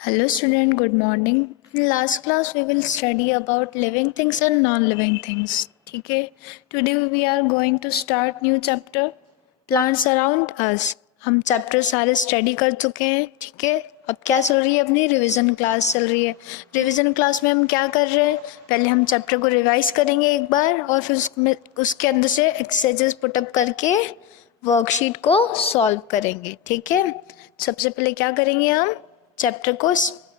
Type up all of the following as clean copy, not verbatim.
Hello student, good morning. In last class we will study about living things and non-living things. ठीक है. Today we are going to start new chapter plants around us. हम chapter सारे study कर चुके हैं. ठीक है. अब क्या चल रही है? अपनी रिवीजन क्लास चल रही है. रिवीजन क्लास में हम क्या कर रहे हैं? पहले हम चैप्टर को रिवाइज करेंगे एक बार और फिर उसके अंदर से एक्सरसाइजेस पुटअप करके वर्कशीट को सॉल्व करेंगे. ठीक है. सबसे पहले क्या करेंगे? हम चैप्टर को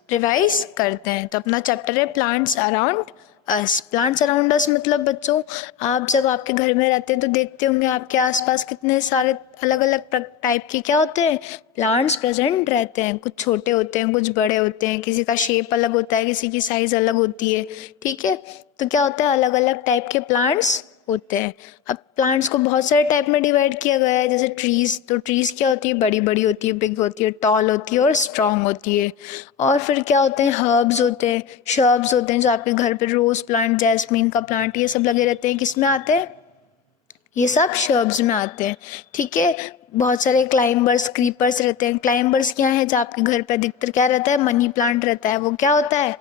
रिवाइज करते हैं. तो अपना चैप्टर है प्लांट्स अराउंड अस. प्लांट्स अराउंड अस मतलब बच्चों, आप जब आपके घर में रहते हैं तो देखते होंगे आपके आसपास कितने सारे अलग अलग टाइप के क्या होते हैं, प्लांट्स प्रेजेंट रहते हैं. कुछ छोटे होते हैं, कुछ बड़े होते हैं, किसी का शेप अलग होता है, किसी की साइज अलग होती है. ठीक है. तो क्या होता है, अलग अलग टाइप के प्लांट्स होते हैं. अब प्लांट्स को बहुत सारे टाइप में डिवाइड किया गया है. जैसे ट्रीज, तो ट्रीज क्या होती है, बड़ी बड़ी होती है, बिग होती है, टॉल होती है और स्ट्रांग होती है. और फिर क्या होते हैं, हर्ब्स होते हैं, शर्ब्स होते हैं, जो आपके घर पे रोज प्लांट, जैस्मीन का प्लांट, ये सब लगे रहते हैं. किस में आते हैं? ये सब शर्ब्स में आते हैं. ठीक है. बहुत सारे क्लाइंबर्स, क्रीपर्स रहते हैं. क्लाइंबर्स क्या है, जो आपके घर पे अधिकतर क्या रहता है, मनी प्लांट रहता है. वो क्या होता है,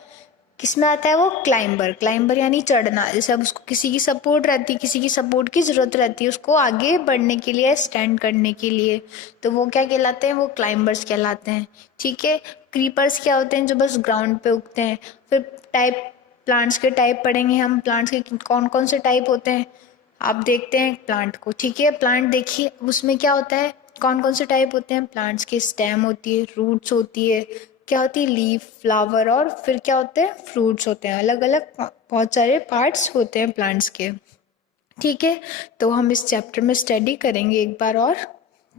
किस में आता है, वो क्लाइंबर. क्लाइंबर यानी चढ़ना. जैसे अब उसको किसी की सपोर्ट रहती है, किसी की सपोर्ट की जरूरत रहती है उसको आगे बढ़ने के लिए, स्टैंड करने के लिए, तो वो क्या कहलाते हैं, वो क्लाइंबर्स कहलाते हैं. ठीक है. क्रीपर्स क्या होते हैं, जो बस ग्राउंड पे उगते हैं. फिर टाइप, प्लांट्स के टाइप पढ़ेंगे हम. प्लांट्स के कौन कौन से टाइप होते हैं आप देखते हैं प्लांट को. ठीक है. प्लांट देखिए, उसमें क्या होता है, कौन कौन से टाइप होते हैं. प्लांट्स की स्टेम होती है, रूट्स होती है, क्या होती है, लीफ, फ्लावर, और फिर क्या होते हैं, फ्रूट्स होते हैं. अलग अलग बहुत सारे पार्ट्स होते हैं प्लांट्स के. ठीक है. तो हम इस चैप्टर में स्टडी करेंगे एक बार और.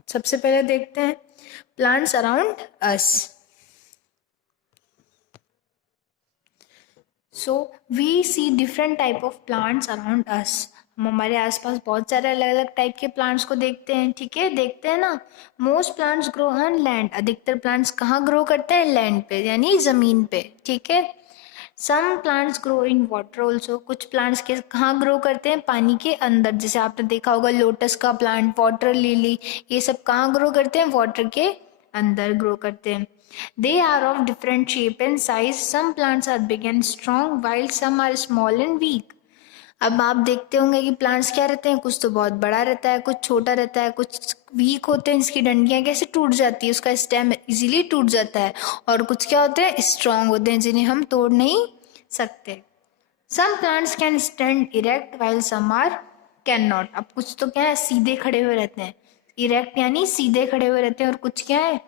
सबसे पहले देखते हैं plants around us. So we see different type of plants around us. हम हमारे आसपास बहुत सारे अलग अलग टाइप के प्लांट्स को देखते हैं. ठीक है. देखते हैं ना. Most plants grow on land. अधिकतर प्लांट्स कहाँ ग्रो करते हैं, लैंड पे यानी जमीन पे. ठीक है. Some plants grow in water also. कुछ प्लांट्स के कहाँ ग्रो करते हैं, पानी के अंदर. जैसे आपने देखा होगा लोटस का प्लांट, वाटर लिली, ये सब कहाँ ग्रो करते हैं, वाटर के अंदर ग्रो करते हैं. They are of different shape and size. Some plants are big and strong while some are small and weak. अब आप देखते होंगे कि प्लांट्स क्या रहते हैं, कुछ तो बहुत बड़ा रहता है, कुछ छोटा रहता है, कुछ वीक होते हैं, इसकी डंडियां कैसे टूट जाती है, उसका स्टेम इजीली टूट जाता है. और कुछ क्या होते हैं, स्ट्रांग होते हैं, जिन्हें हम तोड़ नहीं सकते. Some plants can stand erect while some are cannot. अब कुछ तो क्या है, सीधे खड़े हुए रहते हैं. इरेक्ट यानी सीधे खड़े हुए रहते हैं. और कुछ क्या है,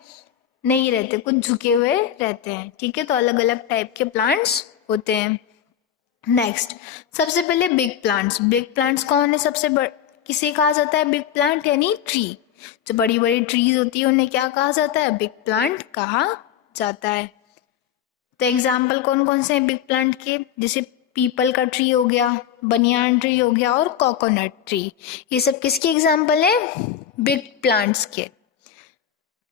नहीं रहते, कुछ झुके हुए रहते हैं. ठीक है. तो अलग अलग टाइप के प्लांट्स होते हैं. नेक्स्ट, सबसे पहले बिग प्लांट्स. बिग प्लांट्स कौन है, किसे कहा जाता है बिग प्लांट, यानी ट्री. जो बड़ी बड़ी ट्रीज होती है उन्हें क्या कहा जाता है, बिग प्लांट कहा जाता है. तो एग्जाम्पल कौन कौन से हैं बिग प्लांट के, जैसे पीपल का ट्री हो गया, बनियान ट्री हो गया और कोकोनट ट्री. ये सब किसके एग्जाम्पल है, बिग प्लांट्स के.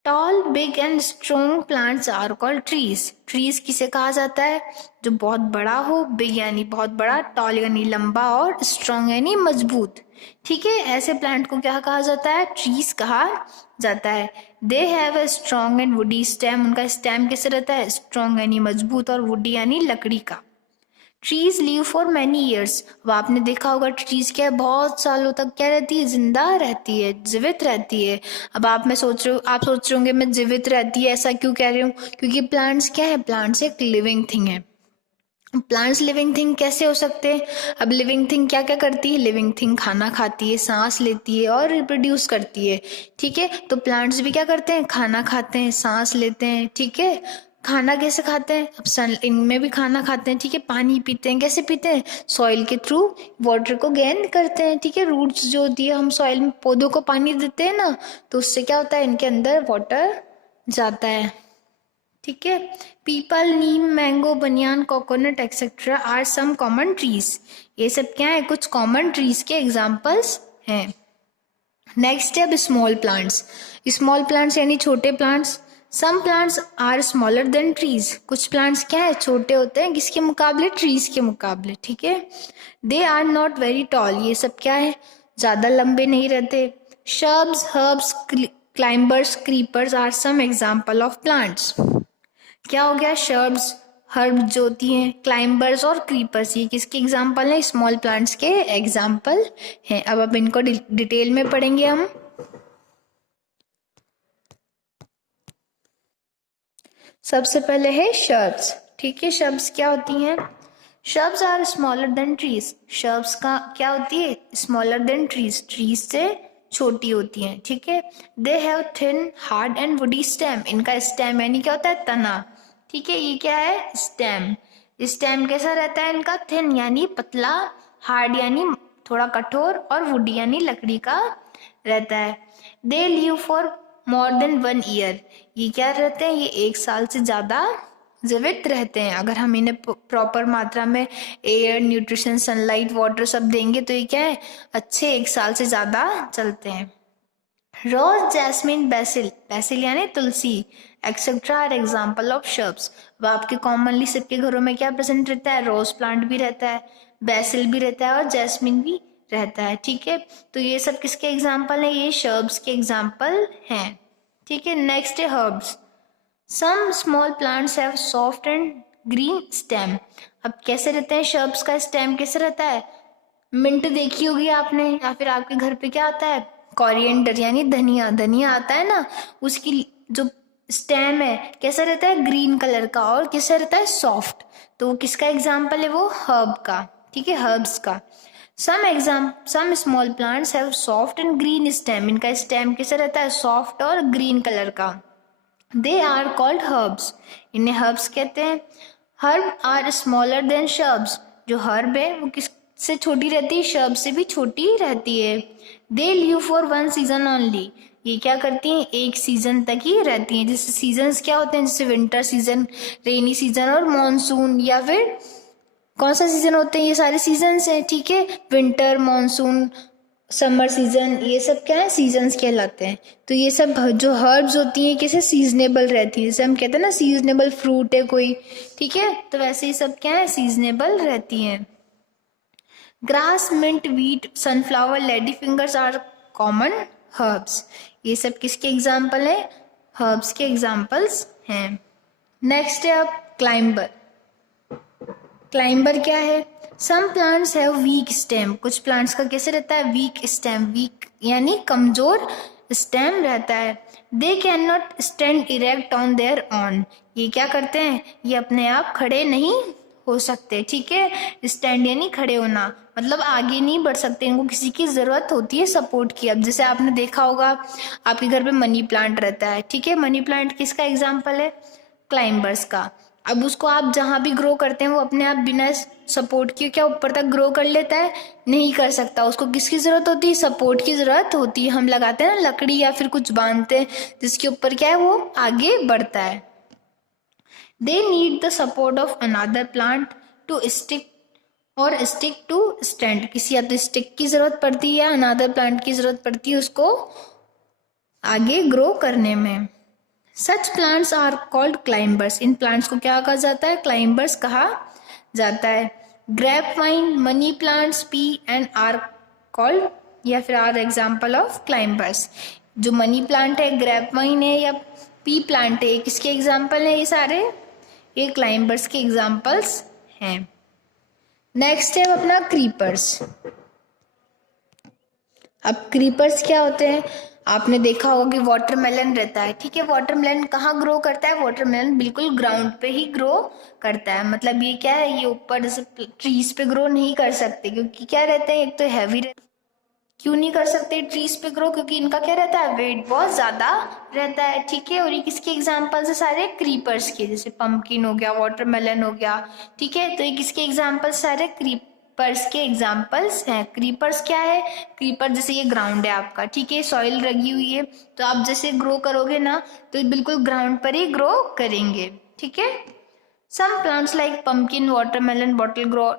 Tall, big and strong plants are called trees. Trees किसे कहा जाता है, जो बहुत बड़ा हो. बिग यानी बहुत बड़ा, टॉल यानी लंबा और स्ट्रॉन्ग यानी मजबूत. ठीक है. ऐसे प्लांट को क्या कहा जाता है, ट्रीज कहा जाता है. They have a strong and woody stem. उनका स्टेम कैसे रहता है, स्ट्रॉन्ग यानी मजबूत और वुडी यानी लकड़ी का. Trees live for many years. अब आपने देखा होगा ट्रीज क्या है, बहुत सालों तक क्या रहती है, जिंदा रहती है, जीवित रहती है. अब आप सोच रहे होंगे मैं जीवित रहती है ऐसा क्यों कह रही हूँ, क्योंकि प्लांट्स क्या है, प्लांट्स एक लिविंग थिंग है. प्लांट्स लिविंग थिंग कैसे हो सकते हैं. अब लिविंग थिंग क्या क्या करती है, लिविंग थिंग खाना खाती है, सांस लेती है और रिप्रोड्यूस करती है. ठीक है. तो प्लांट्स भी क्या करते हैं, खाना खाते हैं, सांस लेते हैं. ठीक है. खाना कैसे खाते हैं, अब सन इनमें भी खाना खाते हैं. ठीक है. पानी पीते हैं, कैसे पीते हैं, सॉइल के थ्रू वाटर को गेन करते हैं. ठीक है. रूट्स जो होती है, हम सॉइल में पौधों को पानी देते हैं ना, तो उससे क्या होता है, इनके अंदर वाटर जाता है. ठीक है. Peepal, neem, mango, banyan, coconut etcetera are some common trees. ये सब क्या है, कुछ कॉमन ट्रीज के एग्जाम्पल्स हैं. नेक्स्ट है अब स्मॉल प्लांट्स. स्मॉल प्लांट्स यानी छोटे plants. Some plants are smaller than trees. कुछ प्लांट्स क्या है, छोटे होते हैं, किसके मुकाबले, ट्रीज के मुकाबले. ठीक है. They are not very tall. ये सब क्या है, ज्यादा लंबे नहीं रहते. Shrubs, herbs, climbers, creepers are some example of plants. क्या हो गया, शर्ब्स, हर्ब जो होती हैं, क्लाइंबर्स और क्रीपर्स, ये किसके एग्जाम्पल हैं, स्मॉल प्लांट्स के एग्जाम्पल हैं। अब इनको डिटेल में पढ़ेंगे हम। सबसे पहले है शर्ब्स। ठीक है, शर्ब्स क्या होती हैं, shrubs are smaller than trees. Shrubs का क्या होती है, स्मॉलर देन ट्रीज, ट्रीज से छोटी होती हैं। ठीक है, they have thin hard and woody stem. इनका स्टेम यानी क्या होता है, तना। ठीक है, ये क्या है, स्टेम। स्टेम कैसा रहता है इनका, थिन यानी पतला, हार्ड यानी थोड़ा कठोर, और वुडी यानी लकड़ी का रहता है। They live for more than 1 year. ये क्या रहते हैं, ये 1 साल से ज्यादा जीवित रहते हैं। अगर हम इन्हें प्रॉपर मात्रा में एयर, न्यूट्रिशन, सनलाइट, वाटर सब देंगे तो ये क्या है, अच्छे 1 साल से ज्यादा चलते हैं। रोज, जैस्मिन, बेसिल, बेसिल यानी तुलसी, etcetera are example of shrubs. अब आपके कॉमनली सबके घरों में क्या प्रेजेंट रहता है, रोज प्लांट भी रहता है, बेसिल भी रहता है, और जैस्मिन भी रहता है। ठीक है, तो ये सब किसके एग्जाम्पल है, ये शर्ब्स के एग्जाम्पल हैं। ठीक है, नेक्स्ट है herbs. Some small plants have soft and green stem. अब कैसे रहते हैं शर्ब्स का स्टेम, कैसे रहता है, मिंट देखी होगी आपने, या फिर आपके घर पे क्या आता है, कोरिएंडर यानी धनिया, धनिया आता है ना, उसकी जो स्टेम है कैसा रहता है, ग्रीन कलर का, और कैसा रहता है, सॉफ्ट। तो वो किसका एग्जाम्पल है, वो हर्ब का। ठीक है, हर्ब्स का। Some small plants have soft and green stem. इनका स्टेम कैसा रहता है, सॉफ्ट और ग्रीन कलर का। They are called herbs. इन्हें हर्ब्स कहते हैं। Herb are smaller than shrubs. जो हर्ब है वो किससे छोटी रहती है, शर्ब से भी छोटी रहती है। They live for 1 season only. ये क्या करती हैं, एक सीजन तक ही रहती हैं। जैसे सीजन्स क्या होते हैं, जैसे विंटर सीजन, रेनी सीजन और मॉनसून, या फिर कौन सा सीजन होते हैं, ये सारे सीजन्स हैं। ठीक है, विंटर, मॉनसून, समर सीजन, ये सब क्या है, सीजन्स कहलाते हैं। तो ये सब जो हर्ब्स होती हैं कैसे सीजनेबल रहती है, जैसे हम कहते हैं ना सीजनेबल फ्रूट है कोई। ठीक है, तो वैसे ही सब क्या है, सीजनेबल रहती हैं। Grass, mint, wheat, sunflower, lady fingers are common herbs. ये सब किसके एग्जाम्पल है, हर्ब्स के एग्जाम्पल्स हैं। नेक्स्ट है अब क्लाइंबर। क्लाइंबर क्या है, some plants have weak stem. कुछ प्लांट्स का कैसे रहता है, वीक स्टेम, वीक यानी कमजोर स्टेम रहता है। They can not stand erect on their on. ये क्या करते हैं, ये अपने आप खड़े नहीं हो सकते। ठीक है, स्टैंड यानी खड़े होना, मतलब आगे नहीं बढ़ सकते, इनको किसी की जरूरत होती है सपोर्ट की। अब जैसे आपने देखा होगा आपके घर पे मनी प्लांट रहता है। ठीक है, मनी प्लांट किसका एग्जाम्पल है, क्लाइंबर्स का। अब उसको आप जहाँ भी ग्रो करते हैं वो अपने आप बिना सपोर्ट के क्या ऊपर तक ग्रो कर लेता है, नहीं कर सकता। उसको किसकी जरूरत होती है, सपोर्ट की जरूरत होती है। हम लगाते हैं ना लकड़ी या फिर कुछ बांधते हैं जिसके ऊपर क्या है वो आगे बढ़ता है। They need the support of another plant to stick और स्टिक टू स्टैंड। किसी या तो स्टिक की जरूरत पड़ती है या अनदर प्लांट की जरूरत पड़ती है उसको आगे ग्रो करने में। Such plants are called climbers. इन प्लांट्स को क्या कहा जाता है, क्लाइंबर्स कहा जाता है। Grape vine, money plants, pea and are called, या फिर आर एग्जाम्पल ऑफ क्लाइंबर्स। जो मनी प्लांट है, ग्रेप वाइन है या पी प्लांट है, किसके एग्जाम्पल है ये सारे, ये क्लाइंबर्स के एग्जाम्पल्स हैं। नेक्स्ट है अपना क्रीपर्स। अब क्रीपर्स क्या होते हैं, आपने देखा होगा कि वाटरमेलन रहता है। ठीक है, वाटरमेलन कहाँ ग्रो करता है, वाटरमेलन बिल्कुल ग्राउंड पे ही ग्रो करता है। मतलब ये क्या है, ये ऊपर जैसे ट्रीज पे ग्रो नहीं कर सकते, क्योंकि क्या रहते हैं, एक तो हैवी रहते। क्यों नहीं कर सकते ट्रीज पे ग्रो, क्योंकि इनका क्या रहता है, वेट बहुत ज्यादा रहता है। ठीक है, और ये किसके एग्जाम्पल्स है, सारे क्रीपर्स के, जैसे पंपकिन हो गया, वाटरमेलन हो गया। ठीक है, तो ये किसके एग्जाम्पल्स, सारे क्रीपर्स के एग्जाम्पल्स हैं। क्रीपर्स क्या है, क्रीपर जैसे ये ग्राउंड है आपका, ठीक है, सॉइल लगी हुई है, तो आप जैसे ग्रो करोगे ना तो बिल्कुल ग्राउंड पर ही ग्रो करेंगे। ठीक है, some plants like pumpkin, watermelon, bottle gourd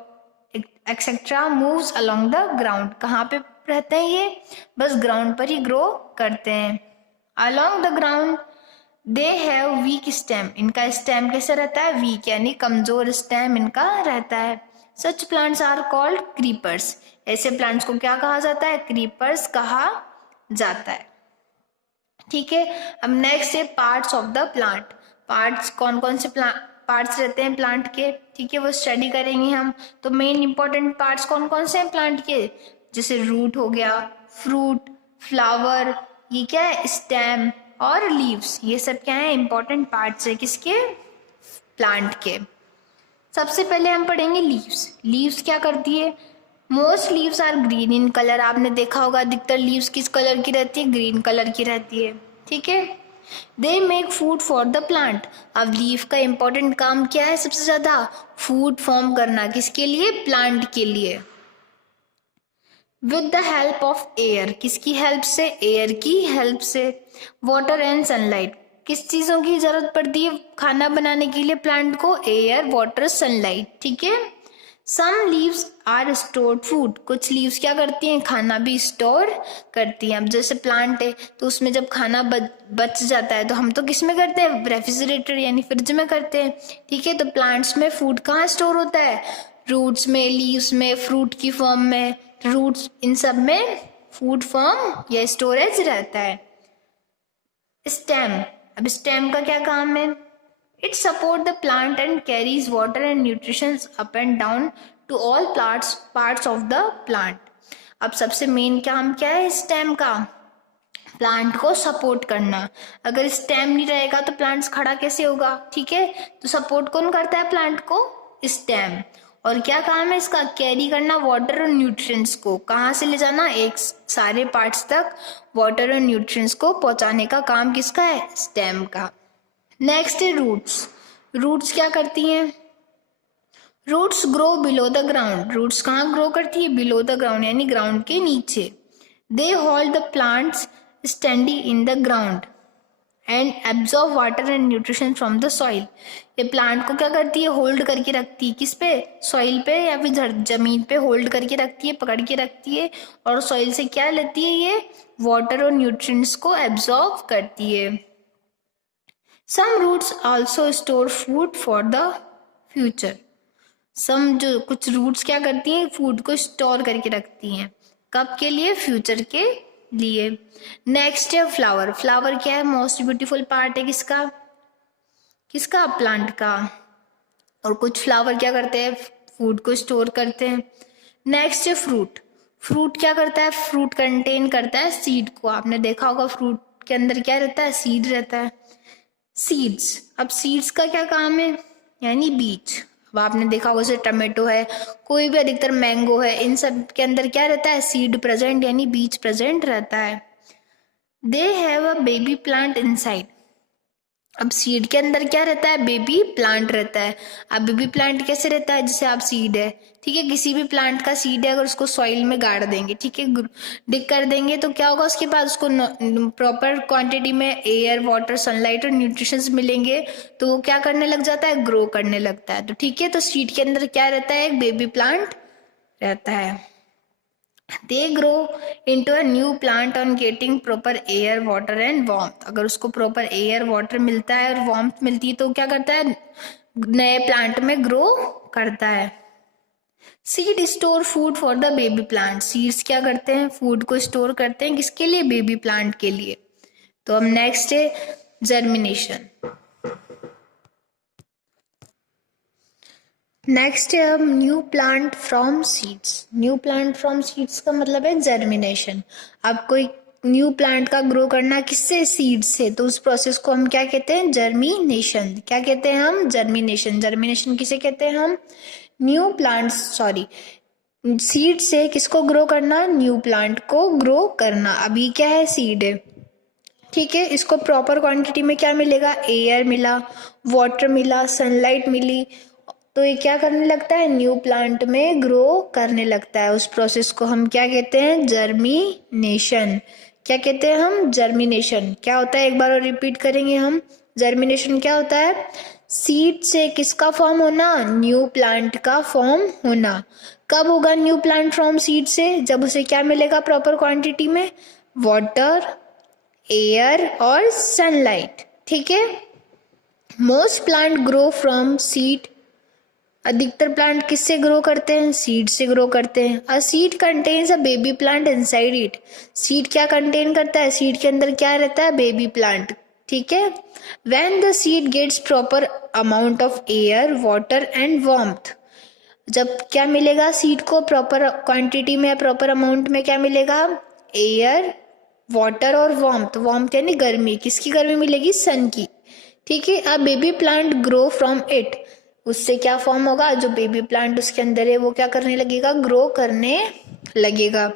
etcetera moves along the ground. कहाँ पे रहते हैं ये, बस ग्राउंड पर ही ग्रो करते हैं। Along the ground they have weak stem. इनका स्टेम कैसा रहता है, वीक यानी कमजोर स्टेम इनका रहता है। Such plants are called creepers. ऐसे प्लांट्स को क्या कहा जाता है, क्रीपर्स कहा जाता है। ठीक है, अब नेक्स्ट है parts of the plant. Parts कौन कौन से पार्ट्स रहते हैं प्लांट के, ठीक है, वो स्टडी करेंगे हम। तो मेन इंपॉर्टेंट पार्ट्स कौन कौन से हैं प्लांट के, जैसे रूट हो गया, फ्रूट, फ्लावर, ये क्या है, स्टेम और लीव्स, ये सब क्या है, इंपॉर्टेंट पार्ट्स है किसके, प्लांट के। सबसे पहले हम पढ़ेंगे लीव्स। लीव्स क्या करती है, most leaves are green in colour, आपने देखा होगा अधिकतर लीव्स किस कलर की रहती है, ग्रीन कलर की रहती है, ठीक है। They make food for the plant, अब लीफ का इंपॉर्टेंट काम क्या है, सबसे ज्यादा फूड फॉर्म करना, किसके लिए, प्लांट के लिए। With the help of air, किसकी हेल्प से, एयर की हेल्प से। वाटर एंड सनलाइट, किस चीजों की जरूरत पड़ती है खाना बनाने के लिए प्लांट को, एयर, वाटर, सनलाइट, ठीक है। Some leaves are stored food, कुछ लीव्स क्या करती हैं, खाना भी स्टोर करती हैं। अब जैसे प्लांट है तो उसमें जब खाना बच जाता है तो हम तो किस में करते हैं, रेफ्रिजरेटर यानी फ्रिज में करते हैं, ठीक है। तो प्लांट्स में फूड कहाँ स्टोर होता है, रूट्स में, लीव्स में, फ्रूट की फॉर्म में, रूट्स, इन सब में फूड फॉर्म या स्टोरेज रहता है। स्टेम, अब स्टेम का क्या काम है, it support the plant and carries water and nutrition up and down to all parts of the plant। अब सबसे मेन काम क्या है स्टेम का, प्लांट को सपोर्ट करना। अगर स्टेम नहीं रहेगा तो प्लांट्स खड़ा कैसे होगा, ठीक है। तो सपोर्ट कौन करता है प्लांट को, स्टेम। और क्या काम है इसका, कैरी करना वाटर और न्यूट्रिएंट्स को, कहाँ से ले जाना, एक सारे पार्ट्स तक वाटर और न्यूट्रिएंट्स को पहुंचाने का काम किसका है, स्टेम का। नेक्स्ट है रूट्स। रूट्स क्या करती हैं, roots grow below the ground, roots कहाँ ग्रो करती है, बिलो द ग्राउंड यानी ग्राउंड के नीचे। They hold the plants standing in the ground and absorb water and nutrition from the soil, ये प्लांट को क्या करती है, होल्ड करके रखती है, किस पे, सॉइल पे या फिर जमीन पे होल्ड करके रखती है, पकड़ के रखती है, और सॉइल से क्या लेती है, ये वाटर और न्यूट्रिएंट्स को एब्जॉर्ब करती है। Some roots also store food for the future। some जो कुछ रूट्स क्या करती हैं, फूड को स्टोर करके रखती हैं, कब के लिए, फ्यूचर के लिए। नेक्स्ट है फ्लावर। फ्लावर क्या है, मोस्ट ब्यूटीफुल पार्ट है किसका, किसका, प्लांट का। और कुछ फ्लावर क्या करते हैं, फूड को स्टोर करते हैं। नेक्स्ट है फ्रूट। फ्रूट क्या करता है, फ्रूट कंटेन करता है सीड को, आपने देखा होगा फ्रूट के अंदर क्या रहता है, सीड रहता है, सीड्स। अब सीड्स का क्या काम है, यानी बीज। अब आपने देखा होगा जैसे टमाटो है, कोई भी, अधिकतर मैंगो है, इन सब के अंदर क्या रहता है, सीड प्रेजेंट यानी बीज प्रेजेंट रहता है। They have a baby plant inside. अब सीड के अंदर क्या रहता है, बेबी प्लांट रहता है। अब बेबी प्लांट कैसे रहता है, जैसे आप सीड है, ठीक है, किसी भी प्लांट का सीड है, अगर उसको सॉइल में गाड़ देंगे, ठीक है, डिग कर देंगे, तो क्या होगा, उसके बाद उसको प्रॉपर क्वांटिटी में एयर, वाटर, सनलाइट और न्यूट्रिशंस मिलेंगे, तो वो क्या करने लग जाता है, ग्रो करने लगता है। तो ठीक है, तो सीड के अंदर क्या रहता है, एक बेबी प्लांट रहता है। They grow into a new plant on getting proper air, water and warmth। अगर उसको proper air, water मिलता है और warmth मिलती है तो क्या करता है, नए प्लांट में ग्रो करता है। Seed store food for the baby plant. Seeds क्या करते हैं, फूड को स्टोर करते हैं, किसके लिए, बेबी प्लांट के लिए। तो अब नेक्स्ट है जर्मिनेशन। नेक्स्ट है अब new plant from seeds. New plant from seeds का मतलब है जर्मिनेशन। अब कोई न्यू प्लांट का ग्रो करना किससे, सीड से, तो उस प्रोसेस को हम क्या कहते हैं, जर्मिनेशन। क्या कहते हैं हम, जर्मिनेशन। जर्मिनेशन किसे कहते हैं हम, न्यू प्लांट, सॉरी, सीड से किसको ग्रो करना, न्यू प्लांट को ग्रो करना। अभी क्या है, सीड है, ठीक है, इसको प्रॉपर क्वांटिटी में क्या मिलेगा, एयर मिला, वाटर मिला, सनलाइट मिली, तो ये क्या करने लगता है, न्यू प्लांट में ग्रो करने लगता है। उस प्रोसेस को हम क्या कहते हैं, जर्मिनेशन। क्या कहते हैं हम, जर्मिनेशन। क्या होता है, एक बार और रिपीट करेंगे हम, जर्मिनेशन क्या होता है, सीड से किसका फॉर्म होना, न्यू प्लांट का फॉर्म होना। कब होगा न्यू प्लांट फ्रॉम सीड से, जब उसे क्या मिलेगा प्रॉपर क्वांटिटी में, वाटर, एयर और सनलाइट, ठीक है। Most plant grow from seed. अधिकतर प्लांट किससे ग्रो करते हैं, सीड से ग्रो करते हैं। A seed contains a baby plant inside it. Seed क्या कंटेन करता है, सीड के अंदर क्या रहता है, बेबी प्लांट, ठीक है। When the seed gets proper amount of air, water and warmth, जब क्या मिलेगा सीड को प्रॉपर क्वांटिटी में, प्रॉपर अमाउंट में क्या मिलेगा, एयर, वाटर और वार्मथ। वार्मथ यानी गर्मी, किसकी गर्मी मिलेगी, सन की। ठीक है। A baby plant grow from it, उससे क्या फॉर्म होगा, जो बेबी प्लांट उसके अंदर है वो क्या करने लगेगा, ग्रो करने लगेगा।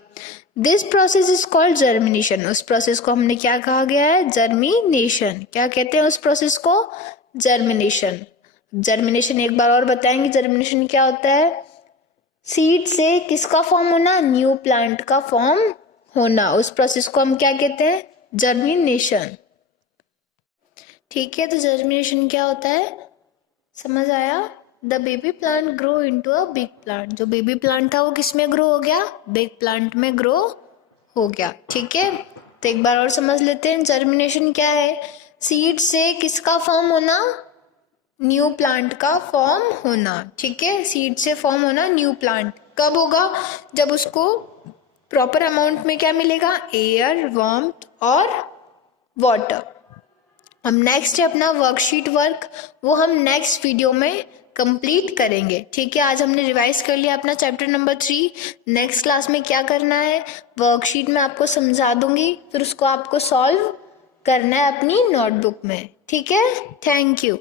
This process is called germination, उस प्रोसेस को हमने क्या कहा गया है, जर्मिनेशन। क्या कहते हैं उस प्रोसेस को, जर्मिनेशन। जर्मिनेशन एक बार और बताएंगे, जर्मिनेशन क्या होता है, सीड से किसका फॉर्म होना, न्यू प्लांट का फॉर्म होना, उस प्रोसेस को हम क्या कहते हैं, जर्मिनेशन। ठीक है। तो जर्मिनेशन क्या होता है, समझ आया। The baby plant grow into a big plant, जो बेबी प्लांट था वो किस में ग्रो हो गया, बिग प्लांट में ग्रो हो गया। ठीक है। तो एक बार और समझ लेते हैं, जर्मिनेशन क्या है, सीड से किसका फॉर्म होना, न्यू प्लांट का फॉर्म होना। ठीक है। सीड से फॉर्म होना न्यू प्लांट कब होगा, जब उसको प्रॉपर अमाउंट में क्या मिलेगा, एयर, वार्मथ और वाटर। हम नेक्स्ट है अपना वर्कशीट वर्क, वो हम नेक्स्ट वीडियो में कंप्लीट करेंगे। ठीक है। आज हमने रिवाइज कर लिया अपना चैप्टर नंबर 3। नेक्स्ट क्लास में क्या करना है, वर्कशीट में आपको समझा दूंगी, फिर उसको आपको सॉल्व करना है अपनी नोटबुक में। ठीक है। Thank you.